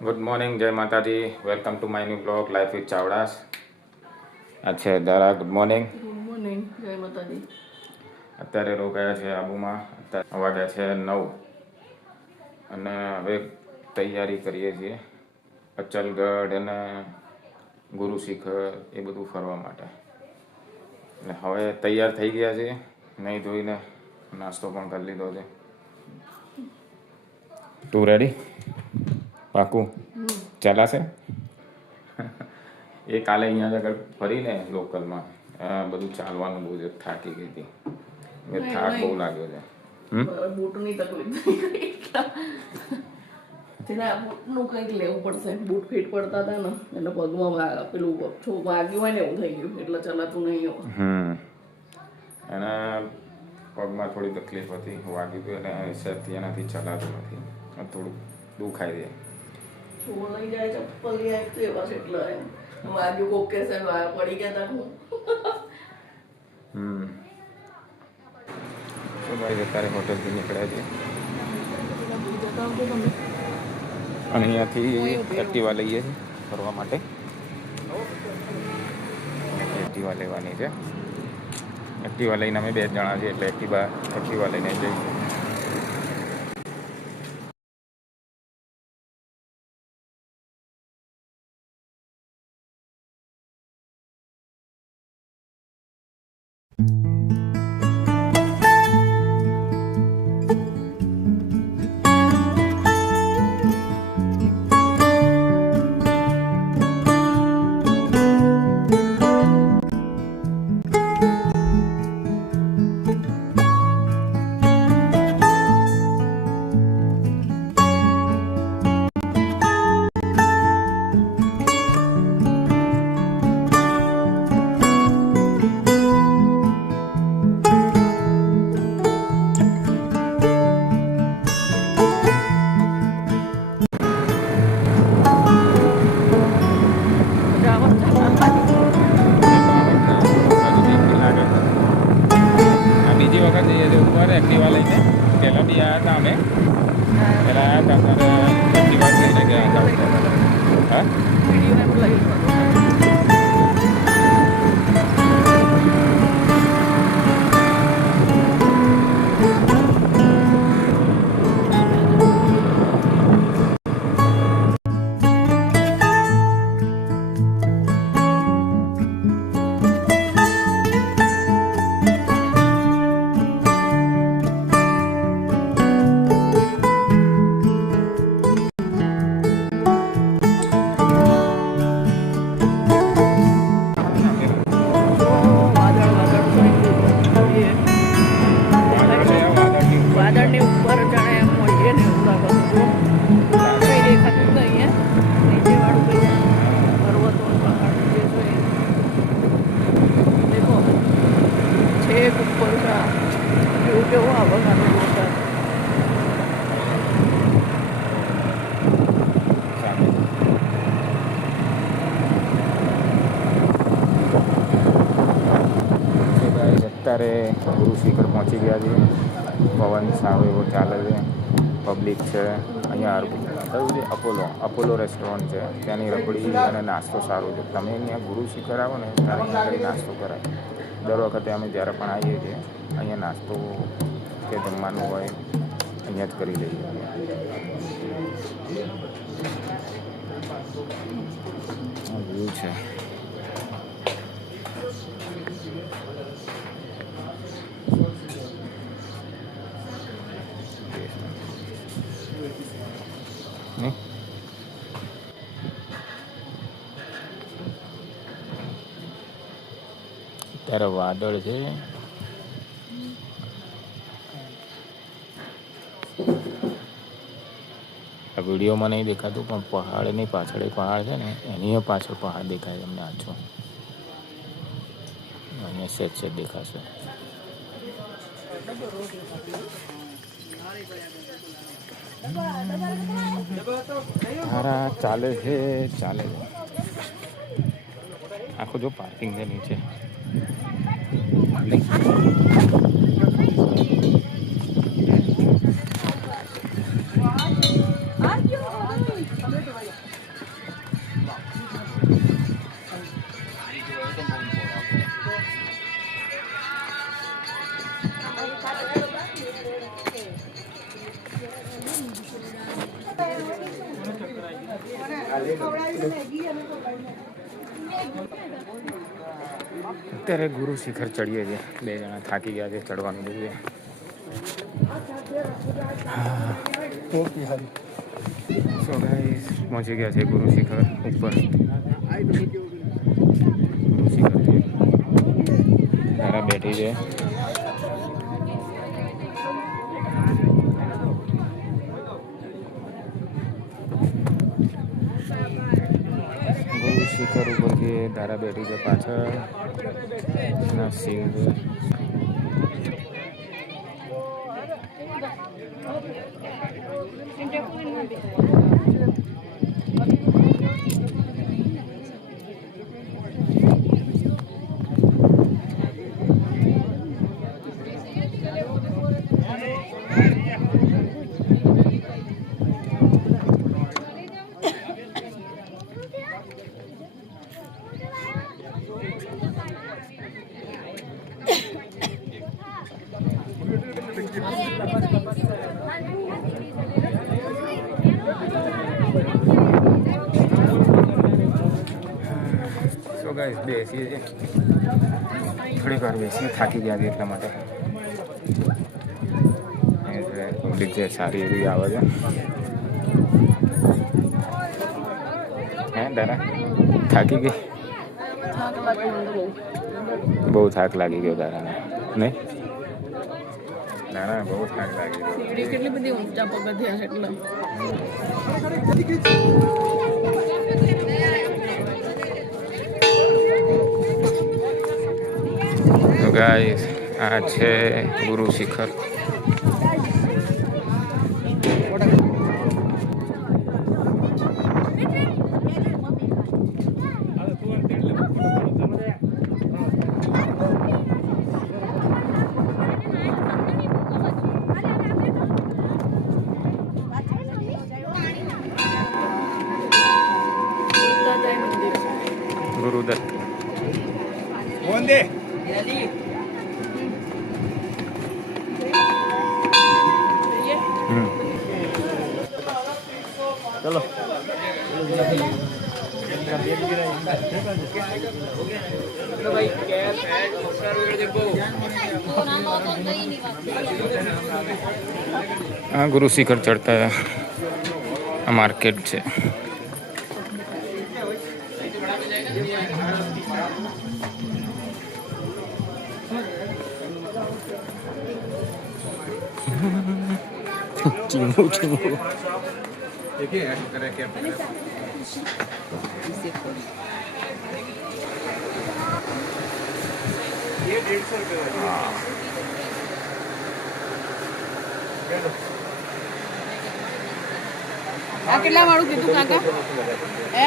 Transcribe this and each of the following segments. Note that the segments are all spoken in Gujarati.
ગુડ મોર્નિંગ, જય માતાજી. Welcome to my new blog life with Chavdas. અચ્છા દાદા, ગુડ મોર્નિંગ. ગુડ મોર્નિંગ, જય માતાજી. અત્યારે રોકાયા છે આબુમાં. અત્યારે વાગ્યા છે 9 અને હવે તૈયારી કરીએ છીએ અચલગઢ અને ગુરુ શિખર એ બધું ફરવા માટે. એટલે હવે તૈયાર થઈ ગયા છે, નહીં ધોઈને નાસ્તો પણ કરી લીધો છે. તું રેડી? પાકું ચાલાશે? એ કાલે અહીંયા આગળ ફરીને લોકલમાં બધું ચાલવાનું બહુ જ થાકી ગઈ હતી. થાક બહુ લાગ્યો છે. બૂટની તકલીફ તેના બૂટનું કંઈક લેવું પડશે. બૂટ ફિટ પડતા હતા ને એટલે પગમાં પેલું વાગ્યું હોય ને એવું થઈ ગયું એટલે ચલાતું નહીં હવે. એના પગમાં થોડી તકલીફ હતી, વાગ્યું હતું અને સેટથી એનાથી ચલાતું નથી, થોડું દુખાય છે. લઈ જાય ચપ્પલ જાય તો એવા છે એટલે વાગ્યું કોક કે પડી ગયા હતા હું. તો ભાઈ અત્યારે હોટલથી નીકળ્યા છે અને અહીંયાથી એક્ટિવા લઈએ છીએ ફરવા માટે. એક્ટિવા લેવાની છે. એક્ટિવા લઈને અમે 2 જણા છીએ એટલે એક્ટિવા લઈને જઈશું. બીજી વખત જઈએ છીએ ઉપર એક્ટિવા લઈને. પહેલાં બી આવ્યા હતા અમે, પહેલાં આવ્યા હતા ત્યારે એક્ટિવા લઈને ગયા હતા ઉપર. હા વાદળની ઉપર જાણે એમ મળીએ ને એવું લાગે છે. કંઈ દેખાતું નહીં નીચે વાળું કંઈ પર્વતો પહાડ જે છે દેખો છેક ઉપર જેવું કેવું આવે ગાનું જોરદાર. અત્યારે ગુરુ શિખર પહોંચી ગયા છીએ. પવન સારો એવો ચાલે છે, પબ્લિક છે. અહીંયા કયું છે? અપોલો રેસ્ટોરન્ટ છે. ત્યાંની રબડી અને નાસ્તો સારો છે. તમે અહીંયા ગુરુ શિખર આવો ને ત્યારે અહીંયા આગળ નાસ્તો કરાય. દર વખતે અમે જ્યારે પણ આવીએ છીએ અહીંયા નાસ્તો કે જમવાનું હોય અહીંયા જ કરી લઈએ. આ વ્યૂ છે. ત્યારે વાદળ છે. આ વિડીયોમાં નહીં દેખાતું પણ પહાડની પાછળ પહાડ છે ને એની પાછળ પહાડ દેખાય તમને આછો. અહીંયા સેજ દેખાશે. હારા ચાલે છે. આખું જો પાર્કિંગ છે નીચે. અત્યારે ગુરુ શિખર ચડીએ છીએ. 2 જણા થાકી ગયા છે, ચડવાનું જોઈએ. સો ગાઈસ પહોંચી ગયા છે ગુરુ શિખર ઉપર. ગુરુ શિખર તારા બેઠી છે. ગુરુ શિખર ઉપર જે ધારા બેઠી છે પાછળ ના સિંહ. ગાઈસ બેસીએ છીએ, થોડીક વાર બેસીએ, થાકી ગયા છે એટલા માટે. એટલે પબ્લિક જે સારી એવી આવે છે. હે દાદા થાકી ગઈ? બહુ થાક લાગી ગયો દાદાને, નહીં? ના બહુ થાક લાગી ગયો. કેટલી બધી ઊંચા પગથિયા છે એટલે. ગાઈસ આ છે ગુરુ શિખર. ગુરુદત્ત ચલો हाँ गुरु शिखर चढ़ता है. आ मार्केट છે. ચીમુ ચીમુ देखिए ऐड करें क्या ये 150 रुपये આ કેટલા વાળું કીધું કાકા? હે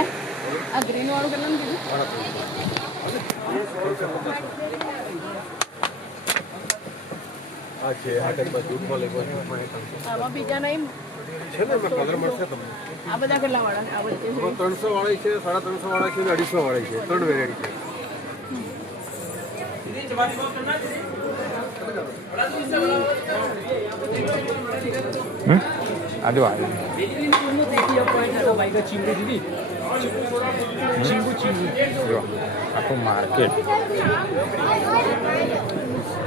આ ગ્રીન વાળું કેટલાનું કીધું? આ છે આ ટાઈપમાં દૂધમાં લેવા આમાં બીજા નહીં છે ને એમાં કલર મળશે તમને. આ બધા કેટલા વાળા છે? આ વચ્ચે છે 300 વાળી છે, 350 વાળા છે અને 250 વાળી છે. 3 વેરાયટી છે. આજો આજો જો આખું માર્કેટ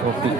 ઓપી.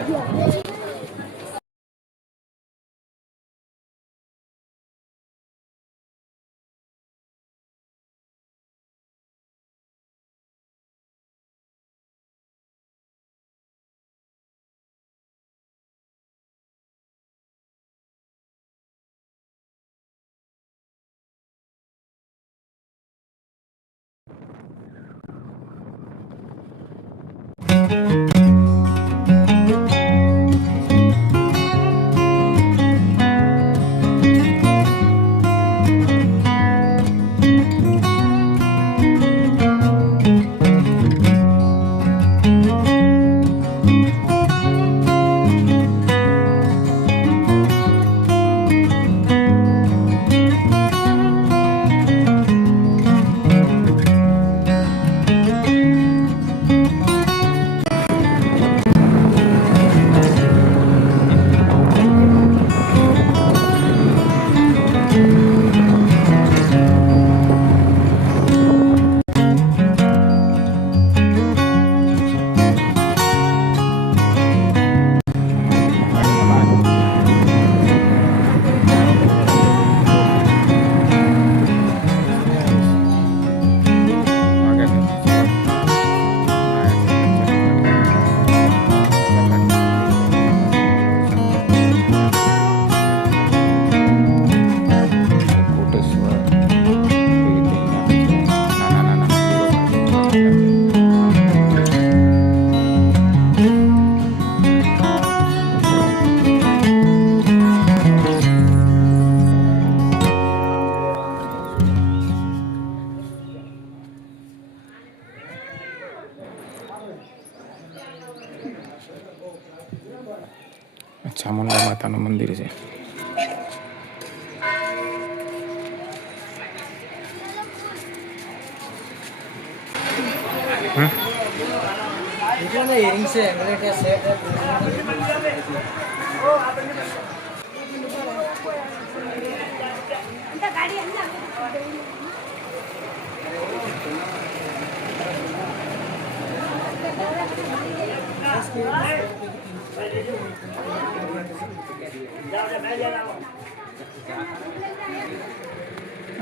માતાનું મંદિર છે.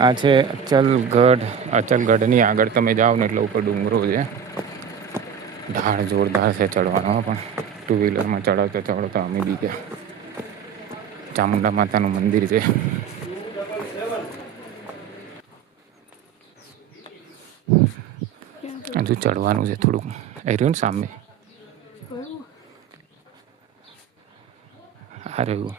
આ છે અચલગઢની આગળ તમે જાઓ ને એટલે ઉપર ડુંગરો છે. ઢાળ જોરદાર છે ચડવાનો, પણ ટુ વ્હીલરમાં ચડતા અમે બી ગયા. ચામુંડા માતાનું મંદિર છે. હજુ ચડવાનું છે થોડુંક. એ રહ્યું ને સામે આ રહ્યું.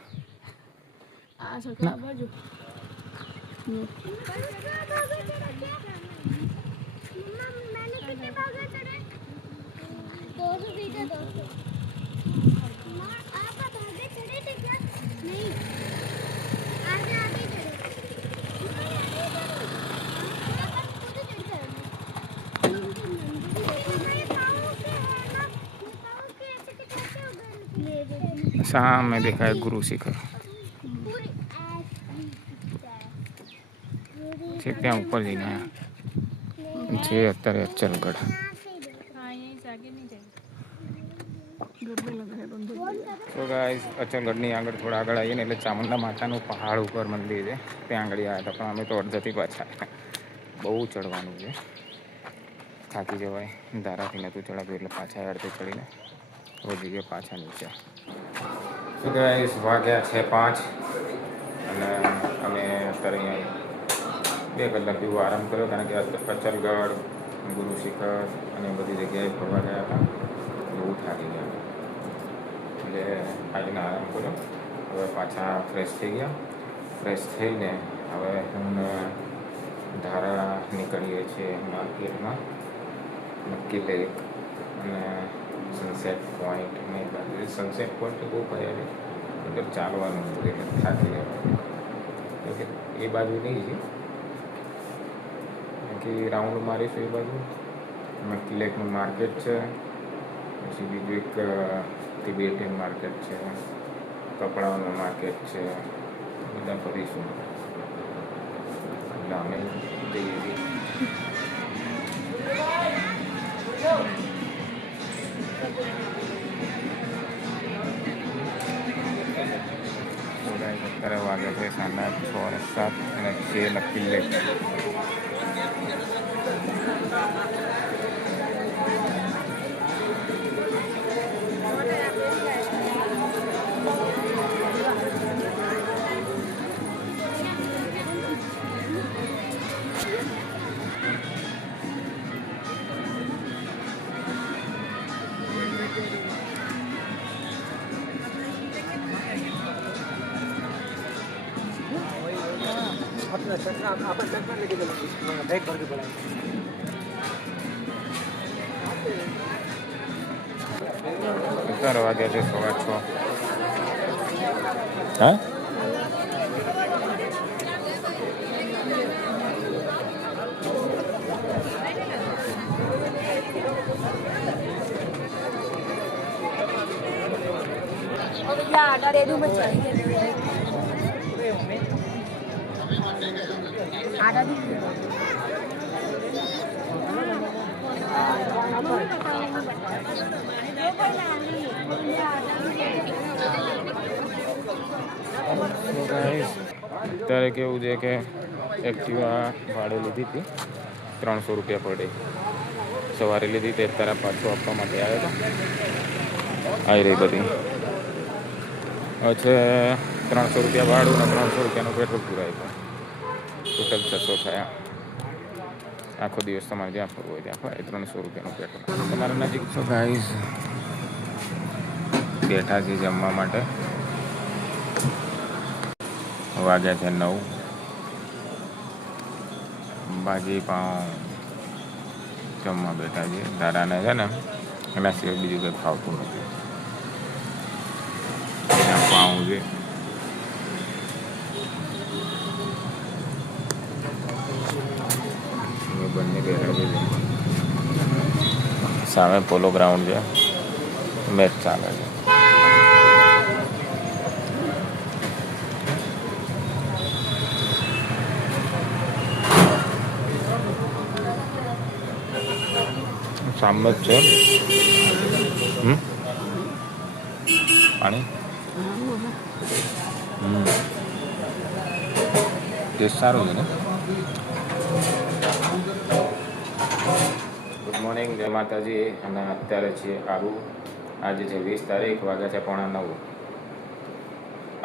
સામે દેખાય ગુરુ શિખર છે. ત્યાં ઉપર જઈને છે અત્યારે અચલગઢ. તો ગાઈસ અચલગઢની આગળ થોડા આગળ આવીએ ને એટલે ચામુંડા માતાનું પહાડ ઉપર મંદિર છે. ત્યાં આગળ આવ્યા હતા, પણ અમે તો અડધાથી પાછા બહુ ચડવાનું છે, થાકી જવાય. ધારાથી નહોતું ચડાવ્યું એટલે પાછા અડધે ચડીને વધી ગયા પાછા નીચે. તો ગાઈસ વાગ્યા છે 5 અને અમે અત્યારે અહીંયા 2 કલાક જેવો આરામ કર્યો, કારણ કે અચલગઢ, ગુરુ શિખર અને બધી જગ્યાએ ફરવા ગયા હતા. બહુ થાકી ગયા એટલે આવીને આરામ કર્યો. હવે પાછા ફ્રેશ થઈ ગયા. ફ્રેશ થઈને હવે હું ધારા નીકળીએ છીએ માર્કેટમાં. નક્કી લેક અને સનસેટ પોઈન્ટ. અને સનસેટ પોઈન્ટ તો બહુ ફર્યા છે, એટલે ચાલવાનું હતું એટલે થાકી ગયા. એટલે એ બાજુ નહીં છે કે રાઉન્ડ મારીશું એ બાજુ. નક્કી લેકનું માર્કેટ છે, પછી બીજું એક તિબેટિયન માર્કેટ છે, કપડાઓનું માર્કેટ છે, બધા ફરીશું. એટલે અમે જઈએ છીએ. અત્યારે વાગે છે સાંજના 6:07 અને છે નક્કી લેક. અત્યારે વાગ્યા છે 6:15. હા અત્યારે કેવું છે કે એક્ટિવા ભાડે લીધી હતી 300 રૂપિયા પર ડે. સવારે લીધી હતી, અત્યારે પાછું આપવા માટે આવ્યો હતો. આવી રહી બધી છે 300 રૂપિયા ભાડું અને 300 રૂપિયાનું પેટ્રોલ પુરાય છે. ટોટલ 600 થયા. આખો દિવસ તમારે જ્યાં ફરવું હોય ત્યાં ફરાય. 300 રૂપિયાનું પેટ્રોલ તમારા નજીક. છો ગાઈસ બેઠા છીએ જમવા માટે. વાગ્યા છે 9. ભાજી પાઉં જમવા બેઠા છીએ. દાદાને છે ને એના સિવાય બીજું કંઈ ખાવતું નથી. પાઉં છે. બંને બેરાડી છે. સામે પોલો ગ્રાઉન્ડ છે, મેચ ચાલે છે. સામે જ છે. પાણી ટેસ્ટ સારો છે ને. ગુડ મોર્નિંગ, જય માતાજી. અને અત્યારે છે આરું, આજે છે 20 તારીખ, વાગ્યા છે 8:45.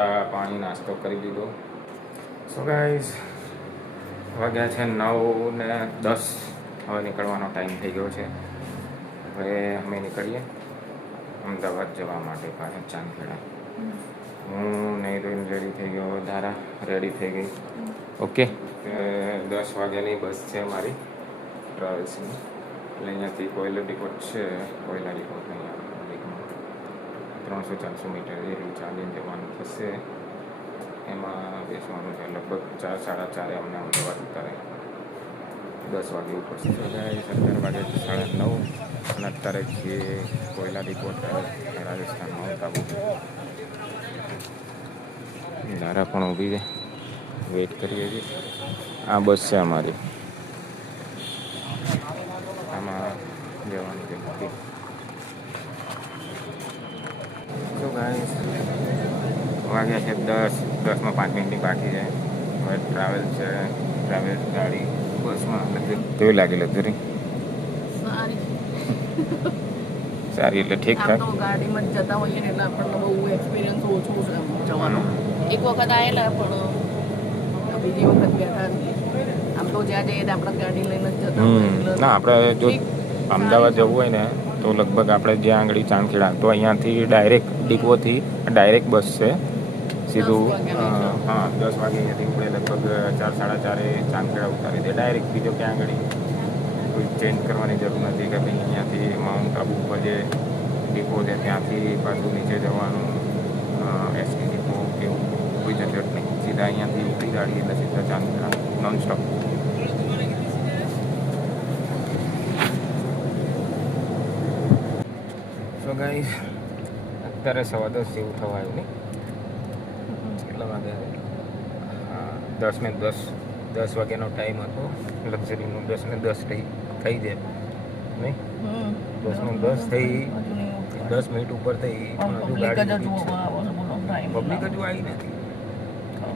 આ પાણી નાસ્તો કરી દીધો. સો ગાઈઝ, વાગ્યા છે 9:10. હવે નીકળવાનો ટાઈમ થઈ ગયો છે. હવે અમે નીકળીએ અમદાવાદ જવા માટે, પાછળ ચાંદખેડા. હું નહીં ધોઈને રેડી થઈ ગયો, ધારા રેડી થઈ ગઈ. ઓકે, 10 વાગ્યાની બસ છે મારી ટ્રાવેલ્સની. એટલે અહીંયાથી કોયલા ડિપોટ છે, કોયલા ડિપોટ અહીંયા 300-400 મીટર જેટલું ચાલીને જવાનું થશે. એમાં બેસવાનું છે. લગભગ 4-4:30 અમને અમદાવાદ ઉતારે. 10 વાગે ઉપર 17 વાગે 9:30. અને અત્યારે છીએ કોયલા ડિપોટ, રાજસ્થાન, માઉન્ટ આબુ. ધારા પણ ઊભી છે, વેઇટ કરીએ છીએ. આ બસ છે અમારી, આમાં જવાનું છે. શું ગાઈસ, વાગ્યા છે 10:10 5 મિનિટની બાકી છે. હવે ટ્રાવેલ છે, ટ્રાવેલ ગાડી બસમાં કેવી લાગી લક્ઝરી? સારી એટલે ઠીક ઠાક. ગાડીમાં જ જતા હોઈએ ને એટલે આપણને બહુ એક્સપિરિયન્સ ઓછું છે જવાનો. એક વખત આવેલા પણ બીજી વખત બેઠા છીએ. આમ તો જ્યાં જઈએ આપણે ગાડી લઈને જ જતા હોઈએ. ના, આપણે જો અમદાવાદ જવું હોય ને તો લગભગ આપણે જ્યાં આગળ ચાંદખેડા, તો અહીંયાથી ડાયરેક્ટ ડિપોથી ડાયરેક્ટ બસ છે સીધું. 10 વાગે અહીંયાથી ઉપડે, લગભગ 4-4:30 ચાંદખેડા ઉતારી દે ડાયરેક્ટ. બીજો ક્યાં આગળ કોઈ ચેન્જ કરવાની જરૂર નથી કે ભાઈ અહીંયાથી માઉન્ટ આબુ ઉપર જે ડિપો છે ત્યાંથી પાછું નીચે જવાનું એસટી ડિપો, એવું કોઈ ઝંઝટ નહીં. સીધા અહીંયાથી ઉપડી ગાડી એટલે સીધા Chandkheda non stop. So guys, અત્યારે 10:15 જેવું થવા આવ્યું નહીં? કેટલા વાગ્યા? 10 વાગ્યાનો ટાઈમ હતો લક્ઝરીનો. 10:10 થઈ જાય નહીં? 10:10 થઈ, 10 મિનિટ ઉપર થઈ પણ હજુ ગાડી પબ્લિક હજુ આવી નથી.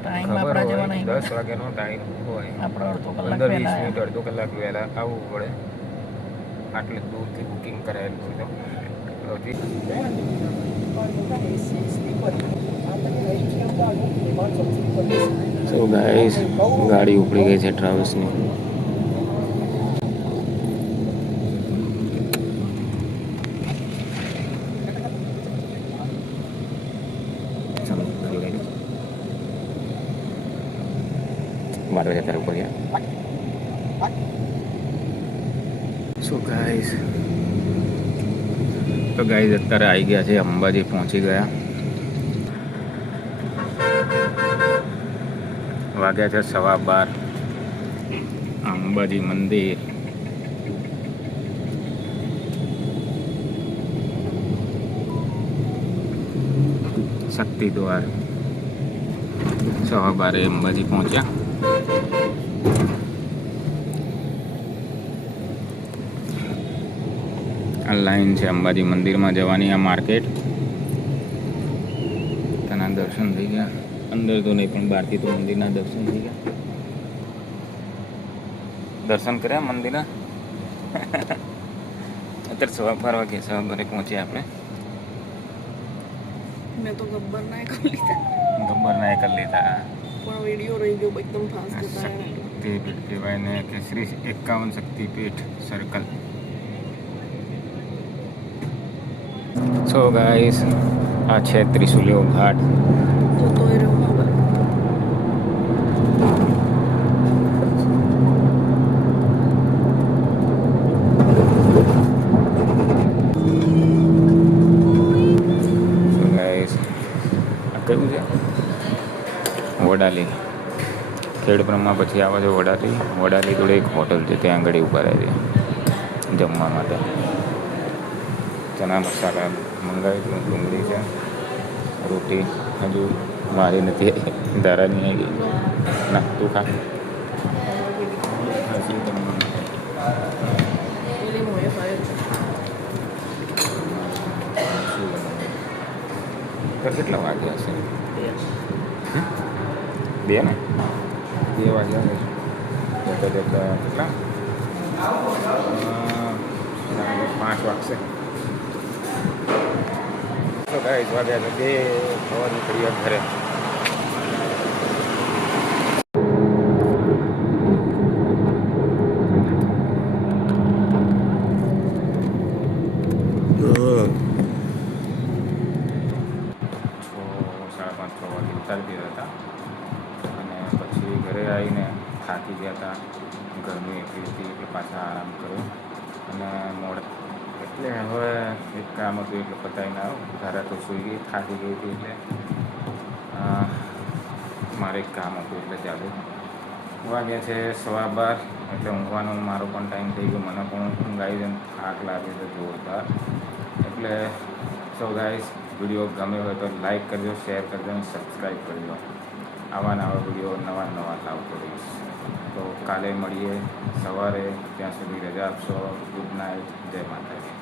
ખબર હોય 10 વાગ્યાનો ટાઈમ હોય, 15-20 મિનિટ અડધો કલાક વહેલા આવવું પડે. આટલે દૂરથી બુકિંગ કરાયેલું છે. સો ગાઈસ, ગાડી ઉપડી ગઈ છે ટ્રાવેલ્સની. મારે અત્યારે ઉપર ગયા. સો ગાઈસ, તો ગાઈસ અત્યારે આવી ગયા છે, અંબાજી પહોંચી ગયા. વાગ્યા છે 12:15. અંબાજી મંદિર. શક્તિ દ્વાર. 12:15 અંબાજી પહોંચ્યા. આ લાઈન છે અંબાજી મંદિરમાં જવાની. આ માર્કેટ, તેના દર્શન થઈ ગયા. અંદર તો નહીં પણ બહારથી તો મંદિરના દર્શન થઈ ગયા. દર્શન કર્યા મંદિરના. અત્યારે 12:15 વાગે 12:15 પહોંચ્યા આપણે. મેં તો ગબ્બર ના કરી લીધા. ગબ્બર ના કરી લીધા પણ વિડીયો રહી ગયો એકદમ ફાસ્ટ હતા. શક્તિપીઠ કહેવાય ને કે શ્રી 51 શક્તિપીઠ સર્કલ. સો ગાઈસ, આ છે ત્રિશુલિયો ઘાટ. તો એ રહ્યો ખેડબ્રહ્મા પછી આવે છે વડાલી. વડાલી જોડે એક હોટલ છે, ત્યાં આગળ ઊભા રહે છે જમવા માટે. ચણા મસાલા મંગાવી હતું, ડુંગળી છે, રોટી હજુ મારી નથી આવી, ધારાની આવી ગઈ. ના તું ખા. પેલી મોએ ખાય છે. તો કેટલા વાગ્યા હશે? 2 ને 2 વાગ્યા જતા જતા કેટલા 5 વાગશે. તો ગાઈસ વાગ્યા તો 2 સવાર નીકળી ઘરે. ઉતારી દીધા હતા અને પછી ઘરે આવીને થાકી ગયા હતા. ગરમી એટલી હતી એટલે પાછા આરામ કર્યો અને એટલે હવે એક કામ હતું એટલે પતાવીને આવ્યો. ધારા તો સૂઈ ગઈ, થાકી ગઈ હતી એટલે મારે એક કામ હતું એટલે ચાલુ. વાગ્યા છે 12:15 એટલે ઊંઘવાનો મારો પણ ટાઈમ થઈ ગયો. મને પણ ઊંઘ આવી જાય, થાક લાગે છે જોરદાર. એટલે સો ગાઈસ, વિડીયો ગમે હોય તો લાઈક કરજો, શેર કરજો અને સબસ્ક્રાઈબ કરજો. આવા નવા વિડીયો નવા લાવતો રહીશ. તો કાલે મળીએ સવારે. ત્યાં સુધી રજા આપશો. ગુડ નાઇટ, જય માતાજી.